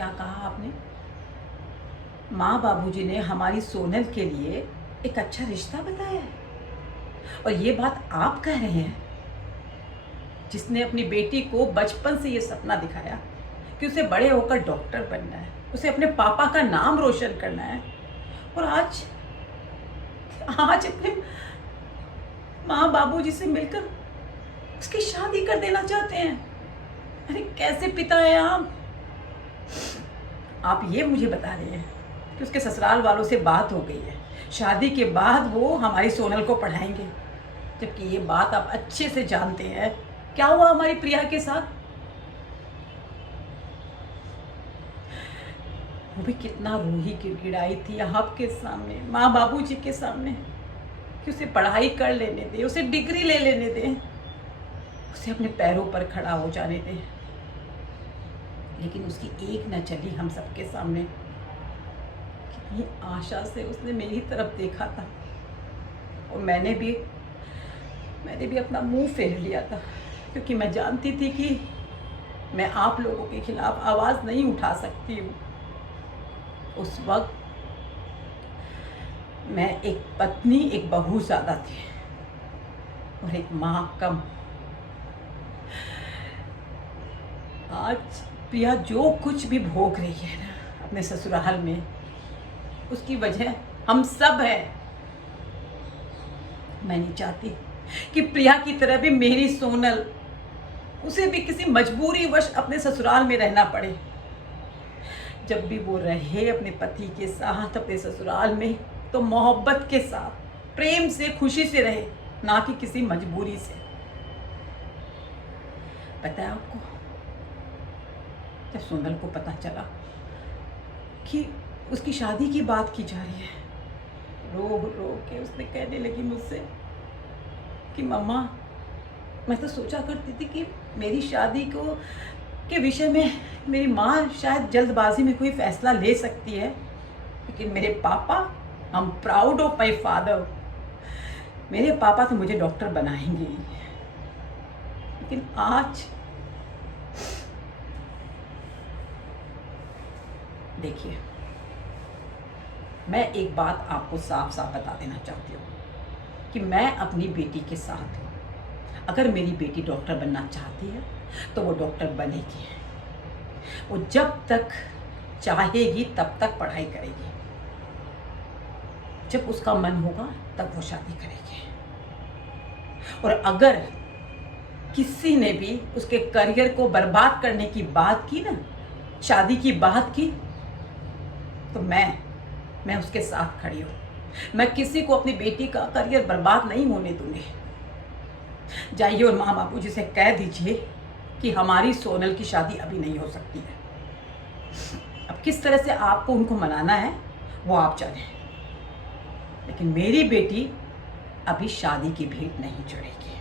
क्या कहा आपने? माँ बाबूजी ने हमारी सोनल के लिए एक अच्छा रिश्ता बताया है, और ये बात आप कह रहे हैं, जिसने अपनी बेटी को बचपन से ये सपना दिखाया कि उसे बड़े होकर डॉक्टर बनना है, उसे अपने पापा का नाम रोशन करना है, और आज आज अपने माँ बाबूजी से मिलकर उसकी शादी कर देना चाहते हैं। अरे कैसे पिता हैं आप? आप ये मुझे बता रहे हैं कि उसके ससुराल वालों से बात हो गई है, शादी के बाद वो हमारी सोनल को पढ़ाएंगे, जबकि ये बात आप अच्छे से जानते हैं क्या हुआ हमारी प्रिया के साथ। वो भी कितना रूही गिड़गिड़ाई थी आपके सामने, माँ बाबूजी के सामने, कि उसे पढ़ाई कर लेने दे, उसे डिग्री ले लेने दे, उसे अपने पैरों पर खड़ा हो जाने दे। लेकिन उसकी एक न चली हम सबके सामने। कितनी आशा से उसने मेरी तरफ देखा था, और मैंने भी अपना मुंह फेर लिया था, क्योंकि मैं जानती थी कि मैं आप लोगों के खिलाफ आवाज़ नहीं उठा सकती हूँ। उस वक्त मैं एक पत्नी, एक बहू ज़्यादा थी, और एक माँ कम। आज प्रिया जो कुछ भी भोग रही है ना अपने ससुराल में, उसकी वजह हम सब हैं। मैं नहीं चाहती कि प्रिया की तरह भी मेरी सोनल, उसे भी किसी मजबूरी वश अपने ससुराल में रहना पड़े। जब भी वो रहे अपने पति के साथ अपने ससुराल में, तो मोहब्बत के साथ, प्रेम से, खुशी से रहे, ना कि किसी मजबूरी से। पता है आपको, जब सोनल को पता चला कि उसकी शादी की बात की जा रही है, रो रो के उसने कहने लगी मुझसे कि मम्मा, मैं तो सोचा करती थी कि मेरी शादी के विषय में मेरी माँ शायद जल्दबाजी में कोई फैसला ले सकती है, लेकिन मेरे पापा, I am proud of my father, मेरे पापा तो मुझे डॉक्टर बनाएंगे ही। लेकिन आज देखिए, मैं एक बात आपको साफ साफ बता देना चाहती हूँ कि मैं अपनी बेटी के साथ हूँ। अगर मेरी बेटी डॉक्टर बनना चाहती है तो वो डॉक्टर बनेगी। वो जब तक चाहेगी तब तक पढ़ाई करेगी, जब उसका मन होगा तब वो शादी करेगी। और अगर किसी ने भी उसके करियर को बर्बाद करने की बात की ना, शादी की बात की, तो मैं उसके साथ खड़ी हूँ। मैं किसी को अपनी बेटी का करियर बर्बाद नहीं होने दूंगी। जाइए और माँ बाबूजी से कह दीजिए कि हमारी सोनल की शादी अभी नहीं हो सकती है। अब किस तरह से आपको उनको मनाना है वो आप जाने, लेकिन मेरी बेटी अभी शादी की भेंट नहीं चढ़ेगी।